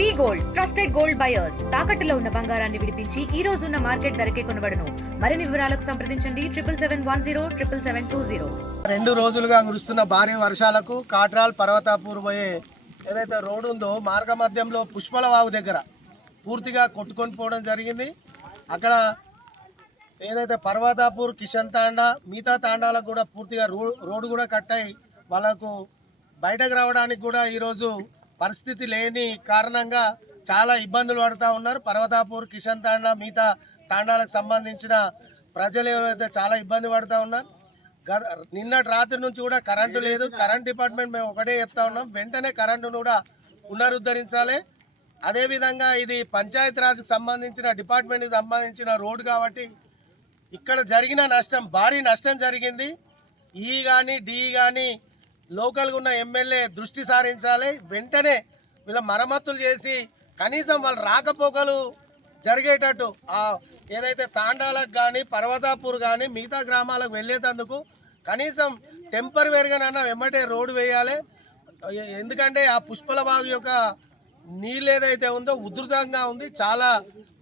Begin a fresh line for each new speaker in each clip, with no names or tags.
We gold trusted gold buyers. తాకట్టులో ఉన్న బంగారాన్ని విడిపించి ఈ రోజు ఉన్న మార్కెట్ ధరకే కొనబడను. మరిన్ని వివరాలకు సంప్రదించండి. Triple seven one zero triple seven two zero.
రెండు రోజులుగా కురుస్తున్న భారీ వర్షాలకు కాట్రాల్ పర్వతాపూర్ పోయే ఏదైతే రోడ్డు ఉందో మార్గ మధ్యంలో పుష్పల వాగు దగ్గర పూర్తిగా కొట్టుకొని పోవడం జరిగింది. అక్కడ ఏదైతే పర్వతాపూర్ కిషన్ తాండా మిగతా తాండాలకు కూడా పూర్తిగా రోడ్డు కూడా కట్టాయి వాళ్ళకు బయటకు రావడానికి కూడా ఈరోజు పరిస్థితి లేని కారణంగా చాలా ఇబ్బందులు పడుతూ ఉన్నారు. పర్వతాపూర్ కిషన్ తాండా మిగతా తాండాలకు సంబంధించిన ప్రజలు ఎవరైతే చాలా ఇబ్బంది పడుతూ ఉన్నారు. నిన్నటి రాత్రి నుంచి కూడా కరెంటు లేదు. కరెంట్ డిపార్ట్మెంట్ మేము ఒకటే చెప్తా ఉన్నాం. వెంటనే కరెంటును కూడా పునరుద్ధరించాలి. అదేవిధంగా ఇది పంచాయతీరాజ్కి సంబంధించిన డిపార్ట్మెంట్కి సంబంధించిన రోడ్డు కాబట్టి ఇక్కడ జరిగిన నష్టం భారీ నష్టం జరిగింది. ఈ కానీ డి కానీ లోకల్గా ఉన్న ఎమ్మెల్యే దృష్టి సారించాలి. వెంటనే వీళ్ళ మరమ్మతులు చేసి కనీసం వాళ్ళు రాకపోకలు జరిగేటట్టు ఆ ఏదైతే తాండాలకు కానీ పర్వతాపూర్ కానీ మిగతా గ్రామాలకు వెళ్ళేటందుకు కనీసం టెంపరీవేర్గానైనా వెంబటే రోడ్డు వేయాలి. ఎందుకంటే ఆ పుష్పల బావి యొక్క నీళ్ళు ఏదైతే ఉందో ఉధృతంగా ఉంది. చాలా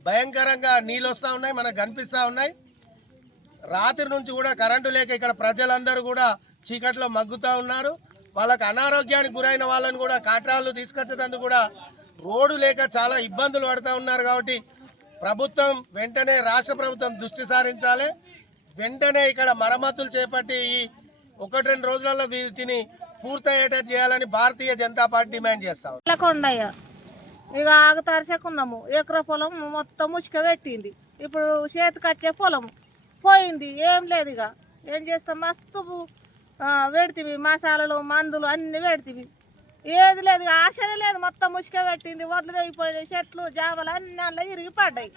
భయంకరంగా నీళ్ళు వస్తూ ఉన్నాయి మనకు కనిపిస్తూ ఉన్నాయి. రాత్రి నుంచి కూడా కరెంటు లేక ఇక్కడ ప్రజలందరూ కూడా చీకట్లో మగ్గుతూ ఉన్నారు. వాళ్ళకు అనారోగ్యానికి గురైన వాళ్ళని కూడా కాట్రాలు తీసుకొచ్చేటందుకు కూడా రోడ్డు లేక చాలా ఇబ్బందులు పడుతూ ఉన్నారు కాబట్టి ప్రభుత్వం వెంటనే రాష్ట్ర ప్రభుత్వం దృష్టి సారించాలి. వెంటనే ఇక్కడ మరమ్మతులు చేపట్టి ఈ ఒకటి రెండు రోజులలో వీటిని పూర్తయ్యేటట్టు చేయాలని భారతీయ జనతా పార్టీ డిమాండ్ చేస్తాం
కొండయ్య ఇక ఆగతరచకున్నాము ఎకర పొలం మొత్తం ముసుక పెట్టింది. ఇప్పుడు చేతికి వచ్చే పొలం పోయింది. ఏం లేదు ఇక. ఏం చేస్తాం? మస్తు పెడితివి మసాలాలు మందులు అన్ని పెడితివి. ఏది లేదు ఆశనే లేదు మొత్తం ముసుక పెట్టింది వడ్లు తెగిపోయినాయి చెట్లు జామలు అన్ని అలా ఇరిగి పడ్డాయి.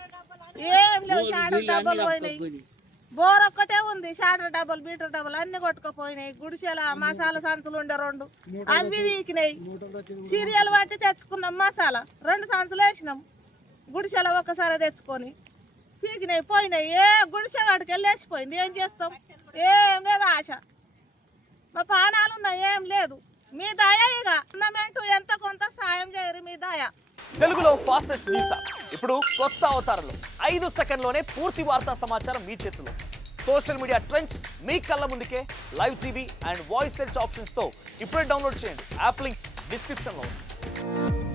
ఏం లేవు షాడలు డబ్బులు పోయినాయి. బోర్ ఒక్కటే ఉంది షాడర్ డబ్బులు బీటర్ డబ్బులు అన్ని కొట్టుకుపోయినాయి. గుడిసెల మసాలా సంచులు ఉండే రెండు అవి వీకినాయి. సీరియల్ బట్టి తెచ్చుకున్నాం మసాలా. రెండు సంచులు వేసినాం గుడిసెల ఒక్కసారి తెచ్చుకొని. పీకినాయి పోయినాయి. ఏ గుడిసె కాడికి వెళ్ళి వేసిపోయింది ఏం చేస్తాం? ఏం లేదు ఆశ. మా పానాలు ఉన్నాయి ఏం లేదు. మీ దయ ఇక. గవర్నమెంట్ ఎంత కొంత సాయం చేయరు మీ దయ.
తెలుగులో ఫాస్టెస్ట్ న్యూస్ ఇప్పుడు కొత్త అవతారంలో ఐదు సెకండ్లోనే పూర్తి వార్తా సమాచారం మీ చేతిలో. సోషల్ మీడియా ట్రెండ్స్ మీ కళ్ళ ముందుకే live TV and voice search ఆప్షన్స్తో ఇప్పుడే డౌన్లోడ్ చేయండి. యాప్ లింక్ డిస్క్రిప్షన్లో ఉంది.